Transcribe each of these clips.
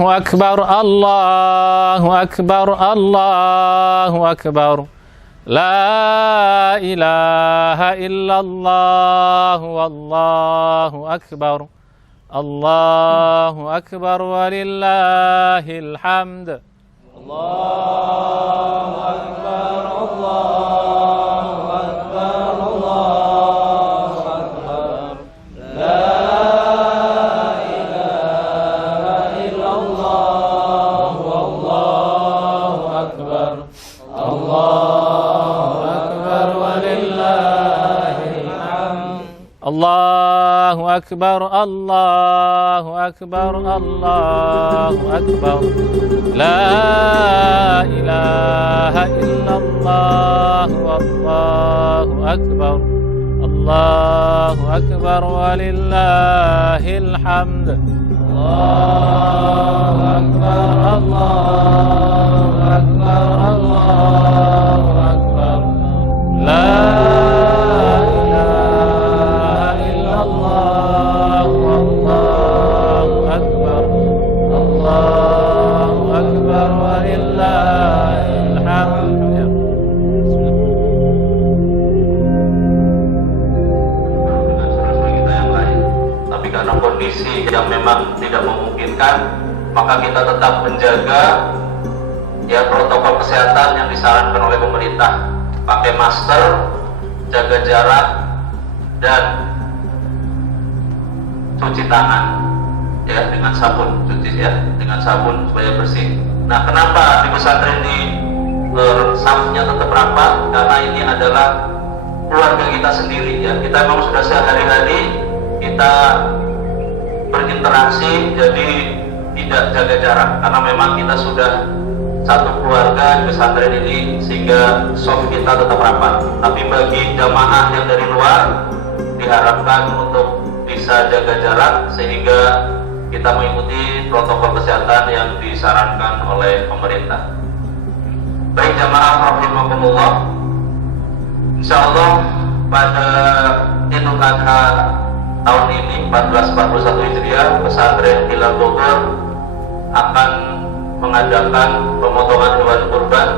أكبر الله أكبر الله أكبر لا إله إلا الله والله أكبر الله أكبر ولله الحمد الله أكبر الله أكبر الله أكبر لا الله أكبر الله أكبر الله أكبر لا إله إلا الله والله أكبر الله أكبر ولله الحمد الله أكبر الله أكبر الله أكبر لا kondisi yang memang tidak memungkinkan, maka kita tetap menjaga ya protokol kesehatan yang disarankan oleh pemerintah. Pakai masker, jaga jarak, dan cuci tangan ya dengan sabun, dengan sabun supaya bersih. Nah, kenapa di pesantren ini safnya tetap rapat? Karena ini adalah keluarga kita sendiri ya. Kita memang sudah sehari-hari kita berinteraksi, jadi tidak jaga jarak karena memang kita sudah satu keluarga di pesantren ini, sehingga soft kita tetap rapat. Tapi bagi jamaah yang dari luar diharapkan untuk bisa jaga jarak sehingga kita mengikuti protokol kesehatan yang disarankan oleh pemerintah. Baik jamaah rahimakumullah, insyaallah pada Idul Adha tahun ini 1441 Hijriah, pesantren Hilal Bogor akan mengadakan pemotongan hewan kurban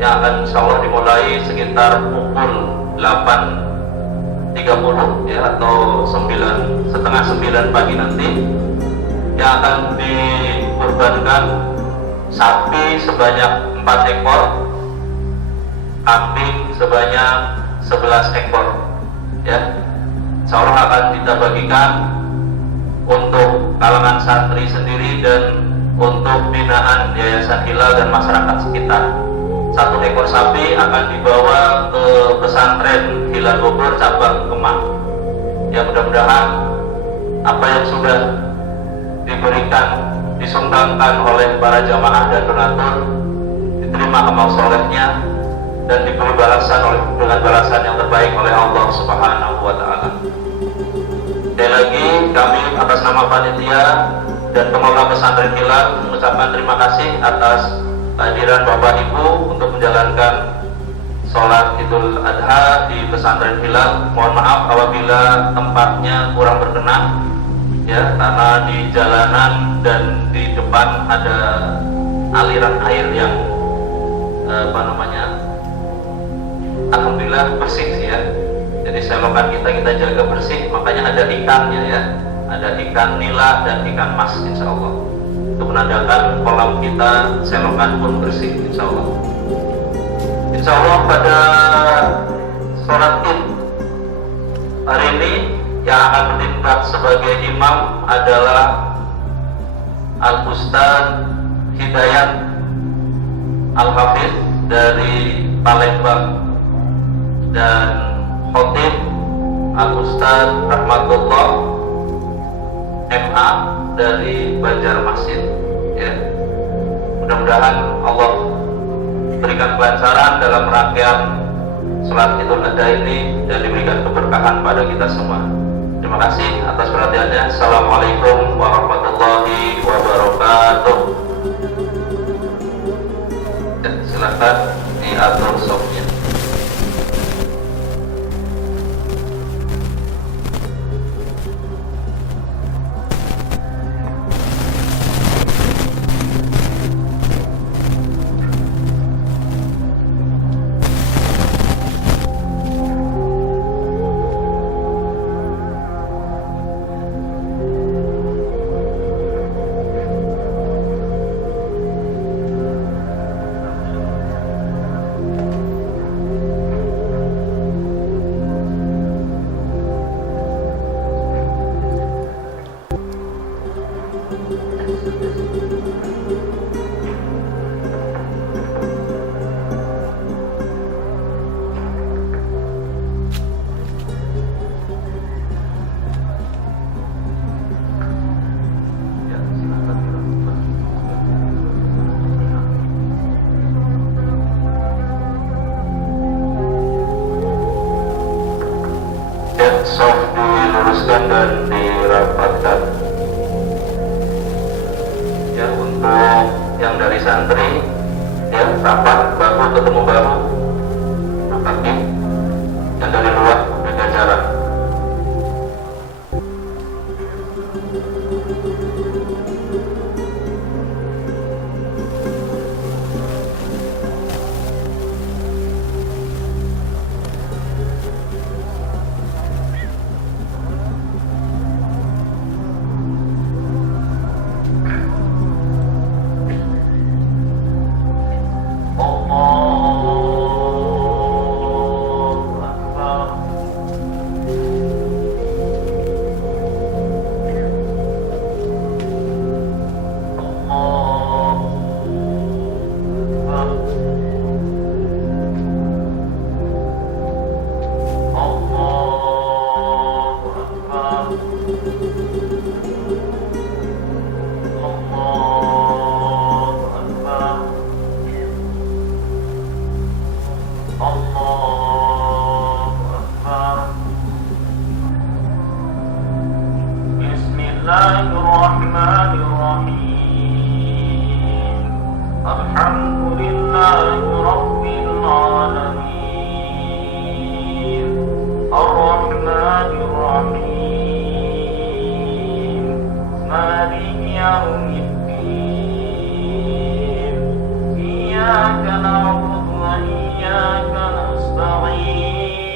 yang akan insyaallah dimulai sekitar pukul 8.30 ya, atau 8:30 pagi nanti, yang akan dikurbankan sapi sebanyak 4 ekor, kambing sebanyak 11 ekor ya. Insyaallah akan kita bagikan untuk kalangan santri sendiri dan untuk binaan Yayasan Hilal dan masyarakat sekitar. 1 ekor sapi akan dibawa ke pesantren Hilal Bogor cabang Kemang. Ya, mudah-mudahan apa yang sudah diberikan, disumbangkan oleh para jamaah dan donatur diterima amal solehnya dan diberi balasan dengan balasan yang terbaik oleh Allah Subhanahu wa Ta'ala. Sekali lagi kami atas nama panitia dan pengelola pesantren Hilal mengucapkan terima kasih atas kehadiran Bapak Ibu untuk menjalankan sholat Idul Adha di pesantren Hilal. Mohon maaf apabila tempatnya kurang berkenan ya, karena di jalanan dan di depan ada aliran air yang alhamdulillah bersih sih ya. Jadi selokan kita jaga bersih, makanya ada ikannya ya, ada ikan nila dan ikan mas insyaallah. Itu menandakan kolam kita, selokan pun bersih insyaallah. Insyaallah pada sholat Id hari ini yang akan bertindak sebagai imam adalah Al-Ustaz Hidayat Al-Hafiz dari Palembang dan khotib Al-Ustaz Rahmatullah MA dari Banjarmasin ya. Mudah-mudahan Allah berikan kelancaran dalam rangkaian sholat Idul Adha ini dan diberikan keberkahan pada kita semua. Terima kasih atas perhatiannya. Assalamualaikum warahmatullahi wabarakatuh. Ya, silakan diatur softnya. dirapikan dan dirapatkan. Ya, untuk yang dari santri, ya rapat, bahu ketemu bahu, kaki. Yang dari luar jaga jarak. Bismillahirrahmanirrahim. Alhamdulillahi Rabbil Alamin. Ar-Rahmanirrahim. Maliki yaumiddin. Iyyaka na'budu wa iyyaka nasta'in.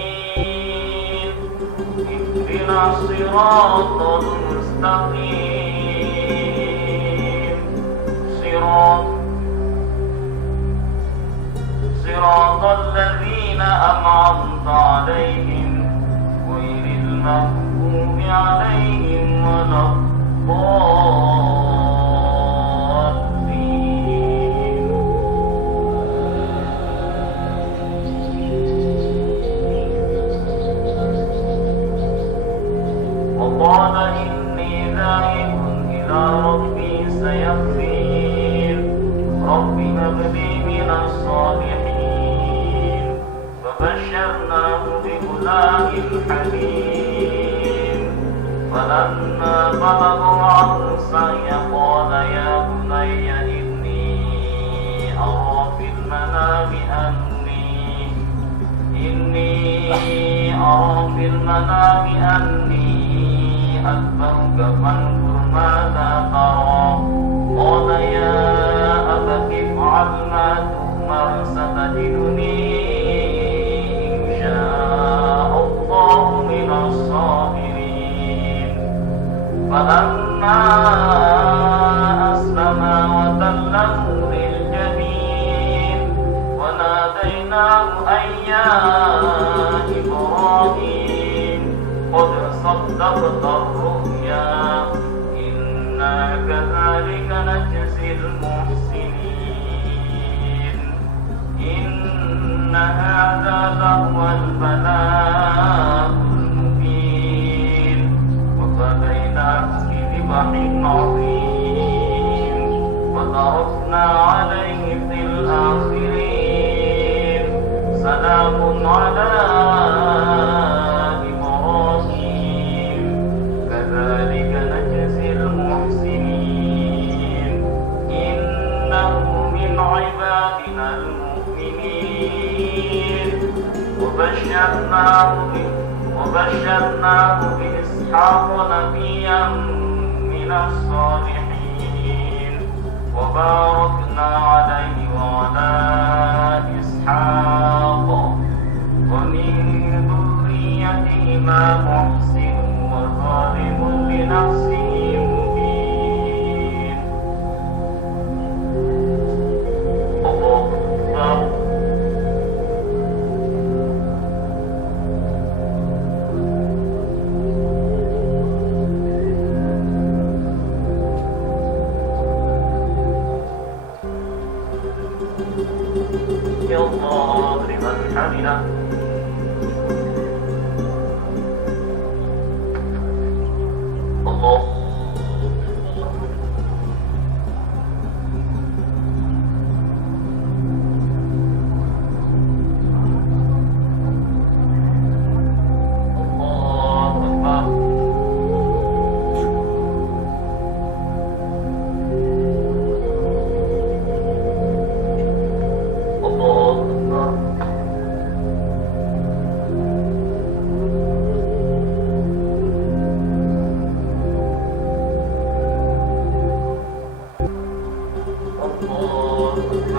Ihdinas siratal mustaqim. صراط الذين أنعمت عليهم غير المغضوب عليهم ولا الضالين. وقال إني ذاهب إلى ربي سيهدين. رب هب لي من الصالحين. فبشرناه بغلام حليم. فلما بلغ معه السعي قال يا بني إني أرى في المنام أني أذبحك فانظر ماذا ترى. قال يا أبت افعل ما تؤمر ستجدني إن شاء الله من الصابرين. فلما أسلما وتله للجبين وناديناه أن يا إبراهيم قد صدقت الرؤيا إنا كذلك نجزي المحسنين. إن هذا لهو البلاء المبين. وفديناه بذبح عظيم وتركنا عليه في الآخرين. سلام على إبراهيم كذلك نجزي المحسنين. إنه من عبادنا المؤمنين. وبشرناه بإسحاق نبيا من الصالحين. وباركنا عليه وعلى إسحاق ومن ذريتهما محسن وظالم لنفسه مبين. الله أكبر. يا الله لمن حمده. الله أكبر.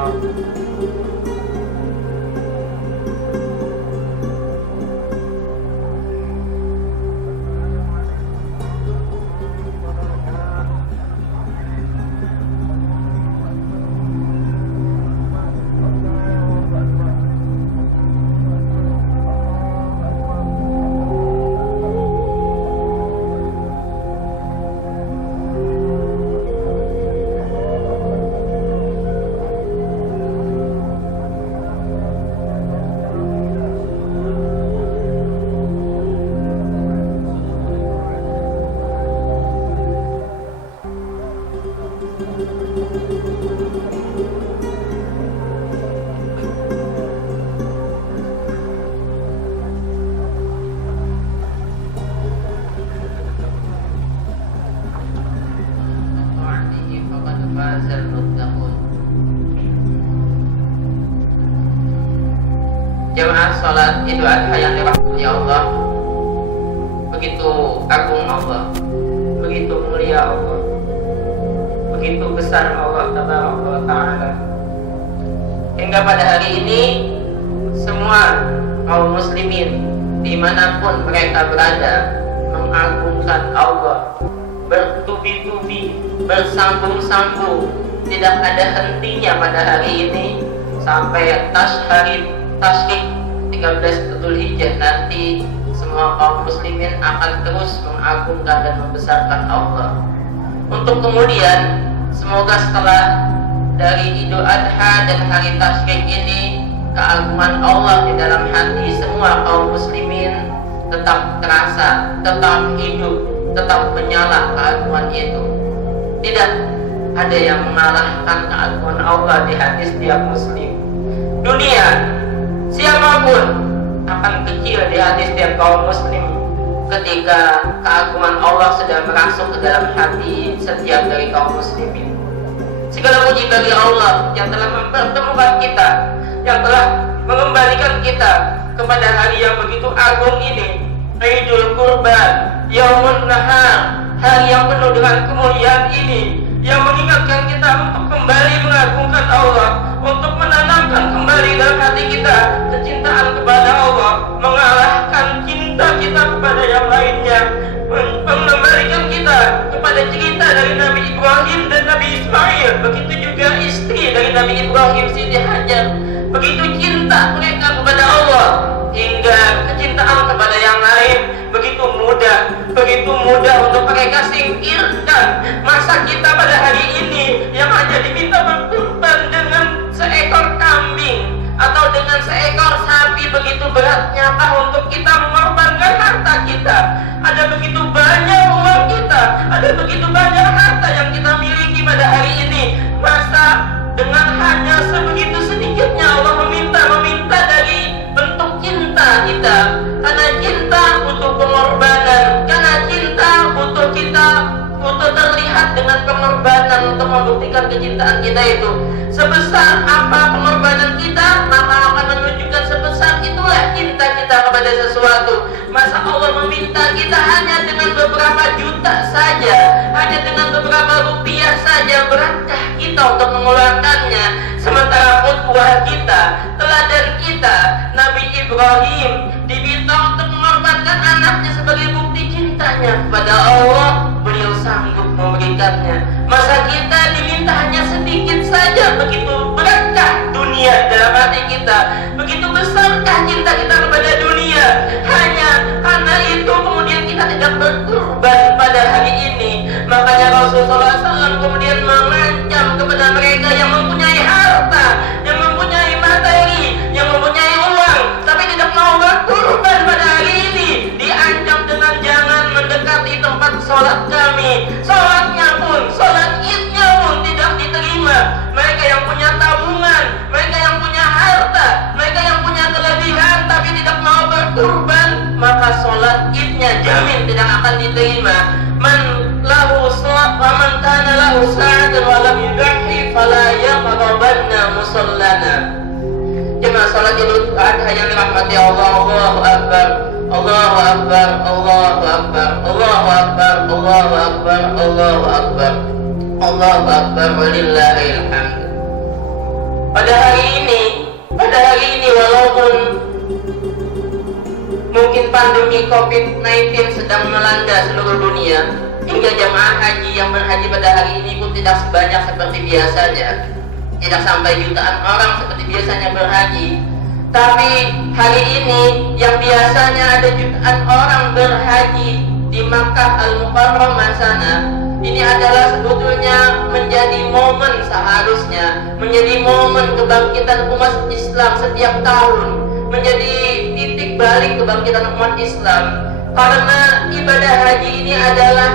Allah. Jamaah salat Idul Adha yang dirahmati Allah, begitu agung Allah, begitu mulia Allah, begitu besar Allah Tabaraka wa Ta'ala. Hingga pada hari ini semua kaum muslimin dimanapun mereka berada mengagungkan Allah, bertubi-tubi, bersambung-sambung, tidak ada hentinya pada hari ini sampai Tasyrik 13 Dzulhijjah nanti. Semua kaum muslimin akan terus mengagungkan dan membesarkan Allah. Untuk kemudian semoga setelah dari Idul Adha dan hari Tasyrik ini, keagungan Allah di dalam hati semua kaum muslimin tetap terasa, tetap hidup, tetap menyala keagungan itu. Tidak ada yang mengalahkan keagungan Allah di hati setiap muslim. Dunia siapapun akan kecil di hati setiap kaum muslim ketika keagungan Allah sudah merasuk ke dalam hati setiap dari kaum muslimin. Segala puji bagi Allah yang telah mempertemukan kita, yang telah mengembalikan kita kepada hari yang begitu agung ini, Idul Qurban, Yaumun Nahar, hari yang penuh dengan kemuliaan ini, yang mengingatkan kita untuk kembali mengagungkan Allah, untuk menanamkan kembali dalam hati kita kecintaan kepada Allah, mengalahkan cinta kita kepada yang lainnya, mengembalikan kita kepada cerita dari Nabi Ibrahim dan Nabi Ismail, begitu juga istri dari Nabi Ibrahim, Siti Hajar. Begitu cinta mereka kepada Allah, hingga kecintaan kepada yang lain begitu mudah untuk mereka singkirkan. Masa kita pada hari ini yang hanya diminta berkorban dengan seekor kambing atau dengan seekor sapi, begitu beratnya untuk kita mengorbankan harta kita. Ada begitu banyak uang kita, ada begitu banyak harta yang kita miliki pada hari ini. Masa dengan hanya sebegitu sedikitnya Allah meminta dari bentuk cinta kita. Karena cinta butuh pengorbanan, karena cinta butuh terlihat dengan pengorbanan untuk membuktikan kecintaan kita itu. Sebesar apa pengorbanan kita, maka akan menunjukkan sebesar itulah cinta kita kepada sesuatu. Masa Allah meminta kita hanya dengan beberapa juta saja, hanya dengan beberapa rupiah saja, beratkah kita untuk mengeluarkannya? Sementara qudwah kita, teladan kita, Nabi Ibrahim diminta untuk mengorbankan anaknya sebagai bukti cintanya kepada Allah, beliau sanggup memberikannya. Masa kita diminta hanya sedikit saja, begitu beratkah dunia dalam hati kita, begitu besarkah cinta kita kepada dunia? Hanya karena itu kemudian kita tidak berkorban pada hari ini. Makanya Rasulullah SAW kemudian mengancam kepada mereka yang mempunyai harta, yang mempunyai materi, yang mempunyai uang, tapi tidak mau berkorban pada hari ini. Diancam dengan jangan mendekati tempat sholat kami. Sholat idnya pun tidak diterima. Mereka yang punya tabungan, mereka yang punya harta, mereka yang punya kelebihan, tapi tidak mau berkorban, maka sholat idnya jamin tidak akan diterima. Man kana lahu sa'atun wa lam yudhi fala yaqrabanna musallana. Jemaah salat Idul Adha yang dirahmati Allah, Allahu Akbar, Allahu Akbar, Allahu Akbar, Allahu Akbar, Allahu Akbar, Allahu Akbar, Allahu Akbar, walillahil hamd. pada hari ini walaupun mungkin pandemi COVID-19 sedang melanda seluruh dunia, hingga jamaah haji yang berhaji pada hari ini pun tidak sebanyak seperti biasanya, tidak sampai jutaan orang seperti biasanya berhaji. Tapi hari ini yang biasanya ada jutaan orang berhaji di Makkah Al-Mukarramah sana, ini adalah sebetulnya menjadi momen, seharusnya menjadi momen kebangkitan umat Islam setiap tahun, menjadi titik balik kebangkitan umat Islam. Karena ibadah haji ini adalah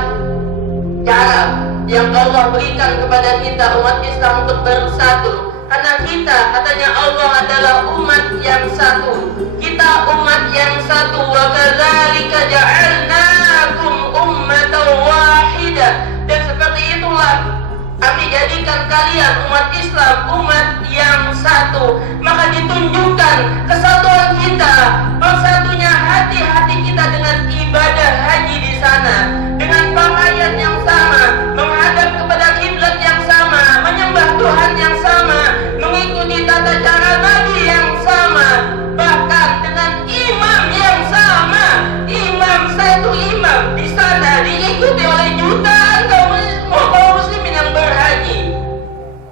cara yang Allah berikan kepada kita umat Islam untuk bersatu. Karena kita, katanya Allah, adalah umat yang satu. Kita umat yang satu. Wa kadzalika ja'alnakum ummatan wahidah. Dan seperti itulah kami jadikan kalian umat Islam umat yang satu. Maka ditunjukkan kesatuan kita, bersatunya hati-hati kita dengan ibadah haji di sana, dengan pakaian yang sama, menghadap kepada kiblat yang sama, menyembah Tuhan yang sama, mengikuti tata cara Nabi yang sama, bahkan dengan imam yang sama. Satu imam di sana diikuti oleh jutaan kaum muslimin yang berhaji.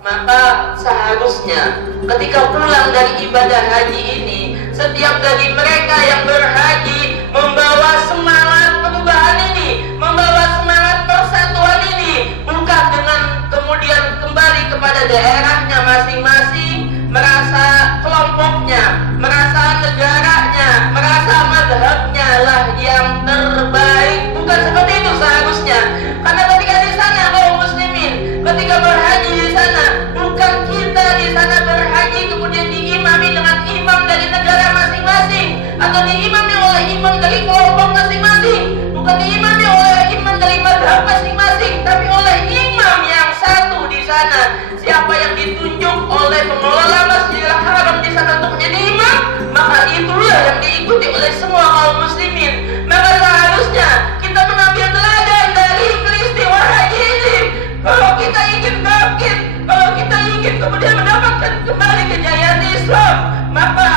Maka seharusnya ketika pulang dari ibadah haji ini, setiap dari mereka yang berhaji membawa semangat perubahan ini, membawa semangat persatuan ini, bukan dengan kemudian kembali kepada daerahnya masing-masing, merasa kelompoknya, merasa negaranya, merasa mazhabnya lah yang terbaik. Bukan seperti itu seharusnya. Karena ketika di sana kaum muslimin, ketika berhaji di sana, bukan kita di sana berhaji kemudian diimami dengan imam dari negara masing-masing, atau diimami oleh imam dari kelompok masing-masing, bukan diimami oleh imam dari mazhab masing-masing, tapi oleh imam yang satu di sana. Siapa yang ditunjuk oleh pengelola Masjidil Haram di sana untuk menjadi imam, maka itulah yang diikuti oleh semua kaum muslimin. Maka seharusnya kita mengambil teladan dari peristiwa haji ini. Kalau kita ingin bangkit, kalau kita ingin kemudian mendapatkan kembali kejayaan Islam, maka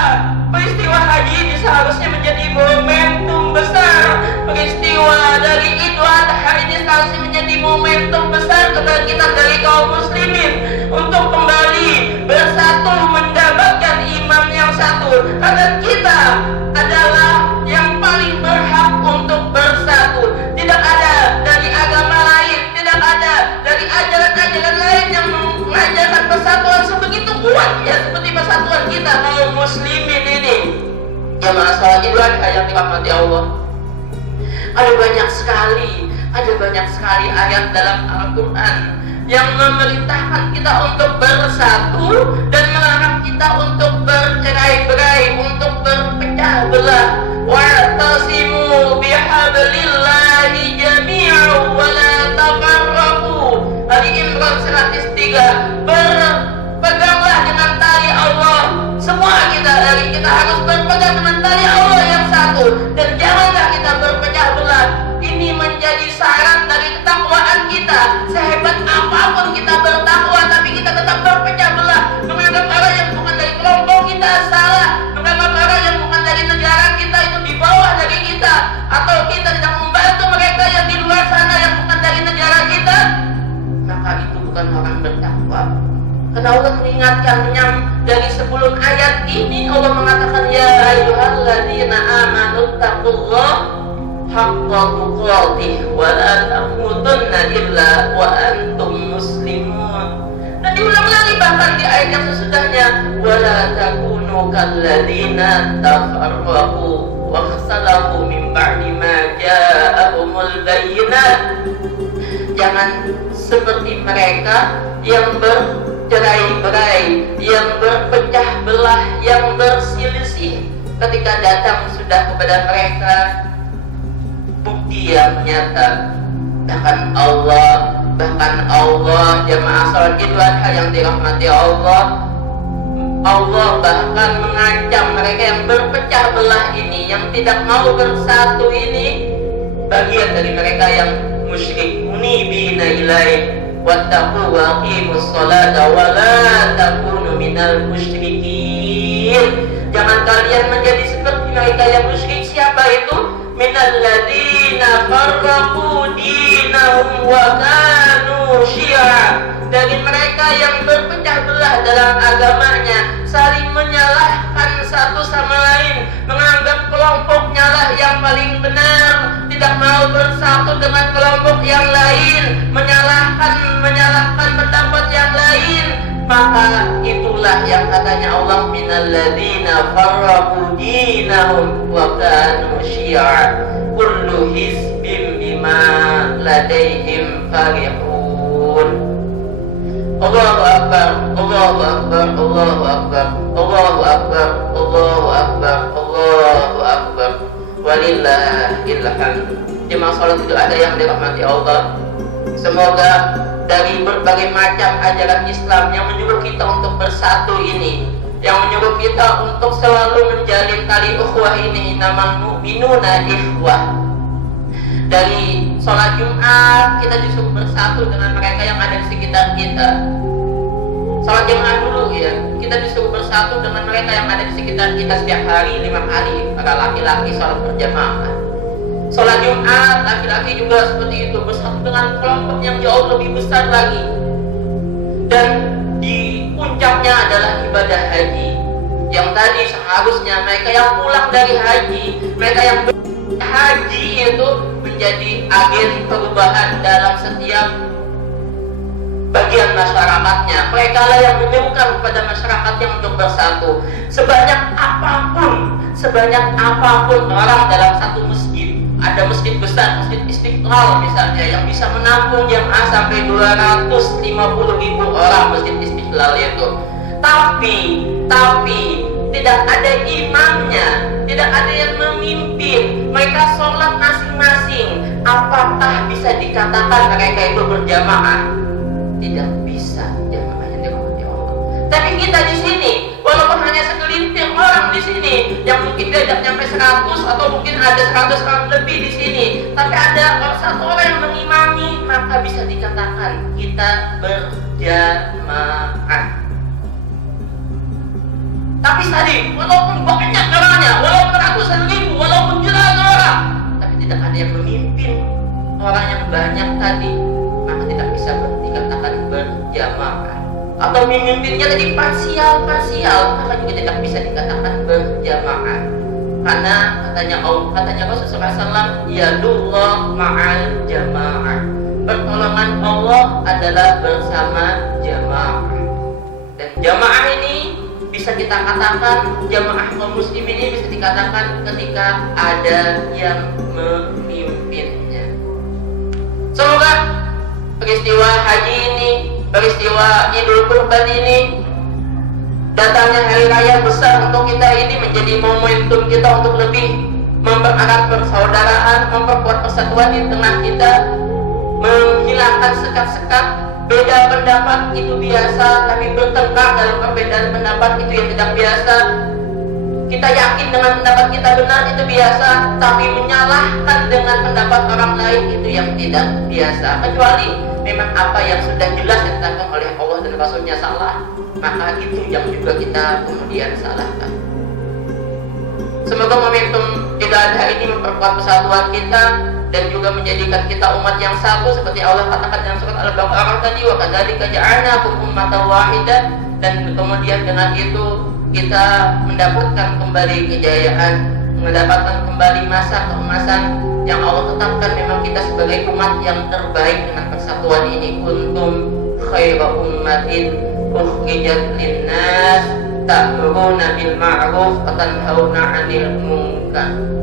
peristiwa haji ini seharusnya menjadi momentum besar. Peristiwa dari Idul Adha ini seharusnya menjadi momentum besar kebangkitan dari kaum muslimin untuk kembali bersatu, mendapatkan imam yang satu. Karena kita adalah yang paling berhak untuk bersatu. Tidak ada dari agama lain, tidak ada dari ajaran-ajaran lain yang mengajarkan persatuan sebegitu kuatnya seperti persatuan kita kaum muslimin ini. Jamaah salat Idul Adha yang dirahmati Allah, ada banyak sekali ayat dalam Al-Quran yang memerintahkan kita untuk bersatu dan melarang kita untuk bercerai-berai, untuk berpecah belah. Wa'tasimu bihablillahi jami'an wa la tafarraqu. Ali Imran 103. Berpeganglah dengan tali Allah. Semua kita harus berpegang dengan tali Allah yang satu, dan janganlah kita berpecah belah. Ini menjadi syarat dari ketakwaan kita. Sehebat apapun kita bertakwa, tapi kita tetap berpecah belah, menganggap orang yang bukan dari kelompok kita salah, menganggap orang yang bukan dari negara kita itu di bawah dari kita, atau kita tidak membantu mereka yang di luar sana yang bukan dari negara kita, maka itu bukan orang bertakwa. Karena Allah mengingatkan dari sebelum ayat ini, Allah mengatakan, ya ayyuhalladzina amanu taqullaha haqqa tuqatih wa la tamutunna illa wa antum muslimun. Dan diulang lagi bahkan di ayat yang sesudahnya, wa la takunu kalladzina tafarraqu wa ikhtalafu min ba'di ma ja'ahumul bayyinat. Jangan seperti mereka yang bercerai-berai, yang berpecah belah, yang berselisih ketika datang sudah kepada mereka bukti yang nyata. Bahkan Allah jamaah salat Idul Adha yang dirahmati Allah bahkan mengancam mereka yang berpecah belah ini, yang tidak mau bersatu ini, bagian dari mereka yang musyrik. Munibina ilaih wattaqu wa aqimus salata wa la takunu minal musyrikin. Jangan kalian menjadi seperti mereka yang musyrik. Siapa itu? Minal ladzina farraqu dinahum wa kanu syi'a. Dari mereka yang berpecah belah dalam agamanya, saling menyalahkan satu sama lain, menganggap kelompoknya lah yang paling benar, tidak mau bersatu dengan kelompok yang lain, menyalahkan pendapat yang lain. Maka itulah yang katanya Allah, minal ladzina farraqu dinahum wa kanu syi'a kullu hizbin bima ladaihim farihun. Allahu akbar, Allahu akbar, Allahu akbar, Allahu akbar, Allahu akbar, Allahu akbar. Walillahil hamd. Jemaah salat itu ada yang dirahmati Allah. Semoga dari berbagai macam ajaran Islam yang menyuruh kita untuk bersatu ini, yang menyuruh kita untuk selalu menjalin tali ukhuwah ini, namal mu'minuna ikhwah. Dari sholat Jumat kita disuruh bersatu dengan mereka yang ada di sekitar kita. Sholat Jumat dulu ya, kita disuruh bersatu dengan mereka yang ada di sekitar kita setiap hari 5 kali. Para laki-laki sholat berjamaah. Sholat Jumat laki-laki juga seperti itu, bersatu dengan kelompok yang jauh lebih besar lagi. Dan di puncaknya adalah ibadah haji, yang tadi seharusnya mereka yang pulang dari haji, mereka yang haji itu menjadi agen perubahan dalam setiap bagian masyarakatnya. Mereka lah yang menyerukan kepada masyarakatnya untuk bersatu. Sebanyak apapun orang dalam satu masjid, ada masjid besar, masjid Istiqlal misalnya, yang bisa menampung jamaah sampai 250.000 orang, masjid Istiqlal itu. Tapi tidak ada imamnya, tidak ada yang memimpin. Mereka sholat masing-masing. Apakah bisa dikatakan mereka itu berjamaah? Tidak bisa, jamaahnya dirahmati Allah. Tapi kita di sini, walaupun hanya segelintir orang di sini, yang mungkin tidak nyampe 100 atau mungkin ada 100 orang lebih di sini, tapi ada satu orang yang mengimami, maka bisa dikatakan kita berjamaah. Tapi tadi, walaupun banyak orangnya, walaupun ratusan ribu, walaupun jutaan orang, tapi tidak ada yang memimpin orang yang banyak tadi, maka tidak bisa dikatakan berjamaah. Atau memimpinnya tadi parsial, maka juga tidak bisa dikatakan berjamaah. Karena katanya Rasulullah SAW, yadullah ma'al jamaah. Pertolongan Allah adalah bersama jamaah. Dan jamaah ini bisa kita katakan, jamaah kaum muslimin ini bisa dikatakan ketika ada yang memimpinnya. Semoga peristiwa haji ini, peristiwa Idul Kurban ini, datangnya hari raya besar untuk kita ini menjadi momentum kita untuk lebih mempererat persaudaraan, memperkuat persatuan di tengah kita, menghilangkan sekat-sekat. Beda pendapat itu biasa, tapi bertengkar dalam perbedaan pendapat itu yang tidak biasa. Kita yakin dengan pendapat kita benar itu biasa, tapi menyalahkan dengan pendapat orang lain itu yang tidak biasa. Kecuali memang apa yang sudah jelas ditetapkan oleh Allah dan Rasulnya salah, maka itu yang juga kita kemudian salahkan. Semoga momentum Idul Adha ini memperkuat persatuan kita dan juga menjadikan kita umat yang satu seperti Allah katakan dalam surat Al-Baqarah tadi, wa kadzalika ja'alnakum ummatan wahidah, dan kemudian dengan itu kita mendapatkan kembali kejayaan, mendapatkan kembali masa keemasan yang Allah tetapkan. Memang kita sebagai umat yang terbaik dengan persatuan ini. Kuntum khaira ummatin ukhrijat linnas ta'muruna bil ma'ruf wa tanhauna 'anil munkar.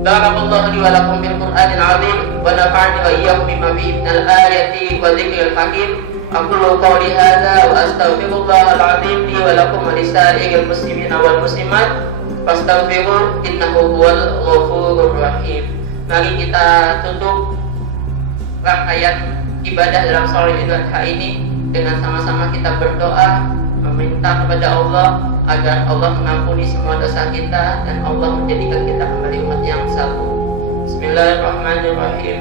Barakallahu li wa lakum bil Qur'anil 'azim wa nafa'ani wa iyyakum bima fihi minal ayati wa dzikril hakim. Aqulu qawli hadza wa astaghfirullahal 'azim li wa lakum wa lisa'iril muslimina wal muslimat fastaghfiruhu innahu huwal ghafurur rahim. Mari kita tutup rangkaian ibadah dalam salat Idul Adha ini dengan sama-sama kita berdoa, meminta kepada Allah agar Allah mengampuni semua dosa kita dan Allah menjadikan kita kembali umat yang satu. Bismillahirrahmanirrahim.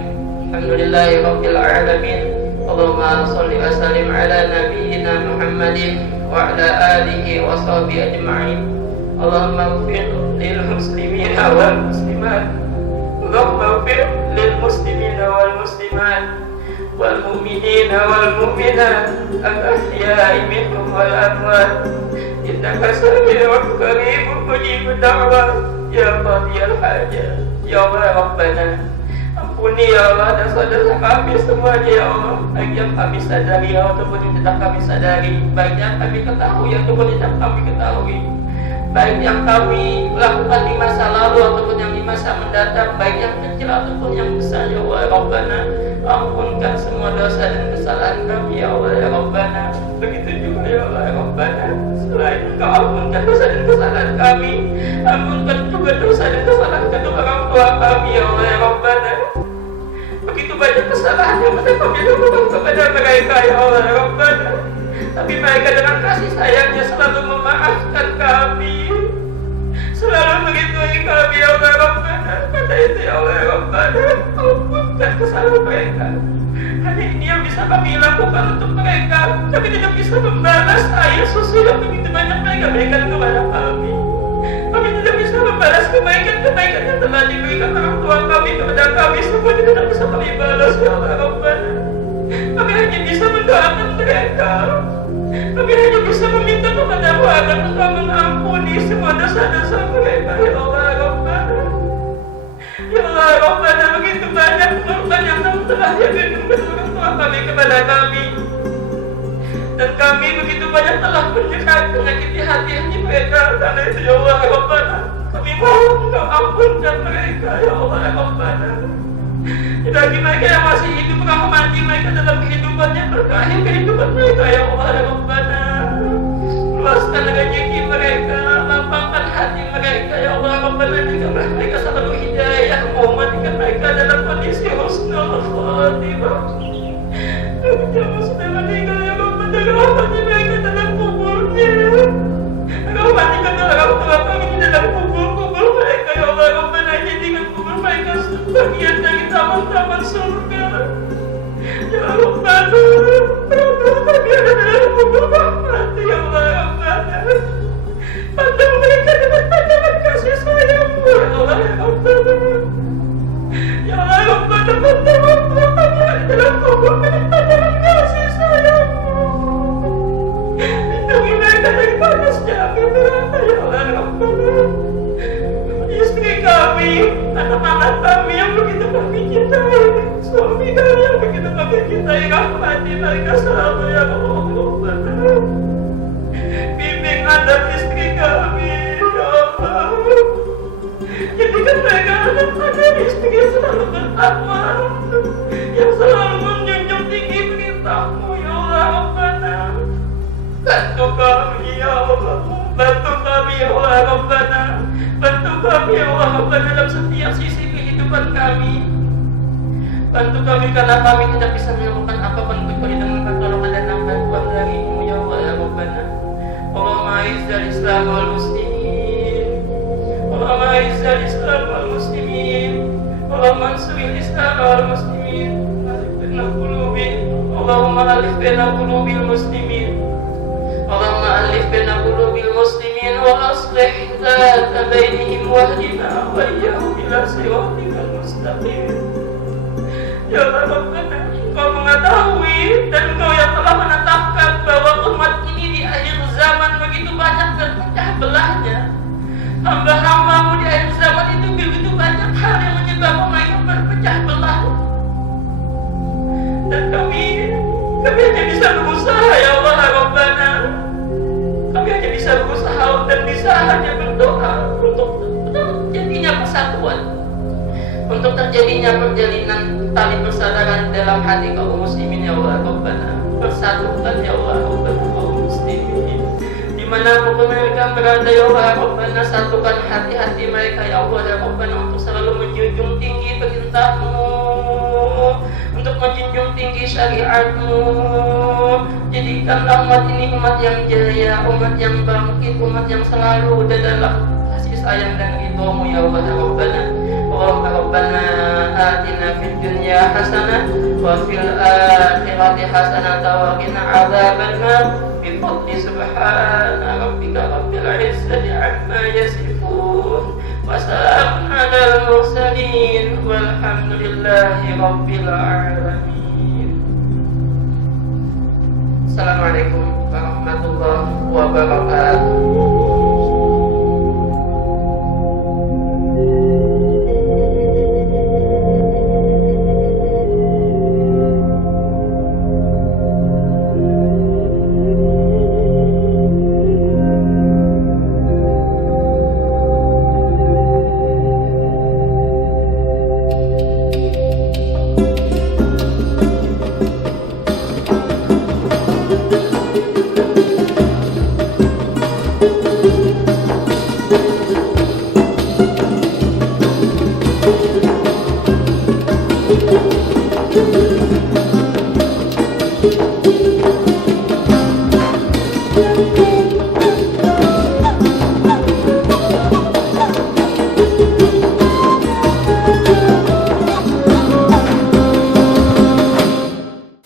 Alhamdulillahirabbil alamin. Allahumma shalli wa sallim ala nabiyyina Muhammad Muhammadin wa ala alihi wa sahbihi ajma'in. Allahumma ighfir lil muslimina wal muslimat. Allahumma ighfir lil muslimina wal muslimat wal mu'minina wal mu'minat al-ahya'i minhum wal amwat. Innaka sami'un qaribun mujibud da'wat ya qadiyal hajat. Ya Allah Rabbana, ampuni ya Allah dosa-dosa kami semuanya ya Allah, baik yang kami sadari ataupun yang tidak kami sadari, baik yang kami ketahui ataupun tidak kami ketahui, baik yang kami lakukan di masa lalu ataupun yang di masa mendatang, baik yang kecil ataupun yang besar ya Allah Rabbana. Ampunkan semua dosa dan kesalahan kami ya Allah ya Rabbana. Begitu juga ya Allah ya Rabbana, selain Engkau ampunkan dosa dan kesalahan kami, ampunkan juga dosa dan kesalahan kedua orang tua kami ya Allah ya Rabbana. Begitu banyak kesalahan yang kami lakukan kepada mereka ya Allah ya Rabbana, tapi mereka dengan kasih sayangnya selalu memaafkan kami, selalu merintui kami ya Allah ya Rabbana. Kata itu ya Allah ya Rabbana, ampunkan kesalahan mereka. Hanya ini yang bisa kami lakukan untuk mereka. Kami tidak bisa membalas air susu yang begitu banyak mereka berikan kepada kami. Kami tidak bisa membalas kebaikan-kebaikan yang telah diberikan orang tua kami kepada kami. Semua tidak bisa kami balas ya Allah Rabbana. Kami hanya bisa mendoakan mereka. Kami hanya bisa meminta kepada-Mu agar Engkau mengampuni semua dosa-dosa mereka ya Allah Rabbana. Ya Allah Rabbana, begitu banyak korban yang telah diberikan orang tua kami kepada kami, dan kami begitu banyak telah menyakiti hati mereka. Karena itu ya Allah Rabbana, kami mohon Engkau ampunkan mereka ya Allah Rabbana. Bagi mereka yang masih hidup, rahmati mereka dalam kehidupannya, berkahi kehidupan mereka ya Allah Rabbana. Luaskan rezeki mereka, lapangkan hati mereka ya Allah Rabbana. Jika mereka selalu hidayah, mohon mereka dalam kondisi husnul khatimah. Jangan sudah meninggal ya Rabbana, rahmati mereka dalam kuburnya. Rahmati kedua orang tua kami dalam kubur mereka ya Allah Rabbana. Jadikan kubur mereka bagian dari taman-taman surga ya Rabbana. Kami ada dalam kubur rahmati ya Allah Rabbana. Pandang mereka dengan pandangan kasih sayang-Mu ya Allah Rabbana. Ya Allah Rabbana, pandang mereka kami ada dalam kubur dengan pandangan kasih sayang-Mu. Lindungi mereka dari panasnya api neraka ya Allah Rabbana. Istri kami, anak-anak kami yang begitu kami cintai, suami kami yang begitu kami cintai, rahmati mereka selalu ya Allah Rabbana. Bimbing anak istri kami ya Allah. Jadikan mereka anak-anak istri selalu bertakwa, yang selalu menjunjung tinggi perintah-Mu ya Allah Rabbana. Bantu kami ya Allah, bantu kami ya Allah Rabbana. Bantu kami ya Allah Rabbana dalam setiap sisi kehidupan kami. Bantu kami karena kami tidak bisa melakukan apapun kecuali dengan pertolongan dan bantuan dari-Mu ya Allah Rabbana. Allahumma izzal Islam wal muslimin, Allahumma izzal Islam wal muslimin, Allahumma ansuril Islam wal muslimin. Allahumma alif baina qulubil muslimin, Allahumma alif baina qulubil muslimin wa aslih dzata bainihim wahdina wa iyyahum ila siratikal mustaqim. Ya Allah Rabbana, Engkau mengetahui dan Engkau yang telah menetapkan bahwa umat ini di akhir zaman begitu banyak terpecah belahnya. Hamba-hamba-Mu di akhir zaman itu begitu banyak hal yang menyebabkan mereka berpecah belah. Dan kami hanya bisa berusaha ya Allah Rabbana. Kami hanya bisa berusaha dan bisa hanya berdoa untuk terjadinya persatuan, untuk terjadinya perjalinan tali persaudaraan dalam hati kaum muslimin ya Allah Rabbana. Persatukan ya Allah Rabbana kaum muslimin dimanapun mereka berada ya Allah Rabbana. Satukan hati-hati mereka ya Allah Rabbana untuk selalu menjunjung tinggi perintah-Mu, untuk menjunjung tinggi syariat-Mu. Jadikanlah umat ini umat yang jaya, umat yang bangkit, umat yang selalu ada dalam kasih sayang dan ridho-Mu ya Allah Rabbana. Allahumma Rabbana atina fid dunya hasanah وفي الآخرة حسنة وقنا عذاب النار بفضل سبحان ربك رب العزة عما يصفون وسلام على المرسلين والحمد لله رب العالمين. السلام عليكم warahmatullahi wabarakatuh.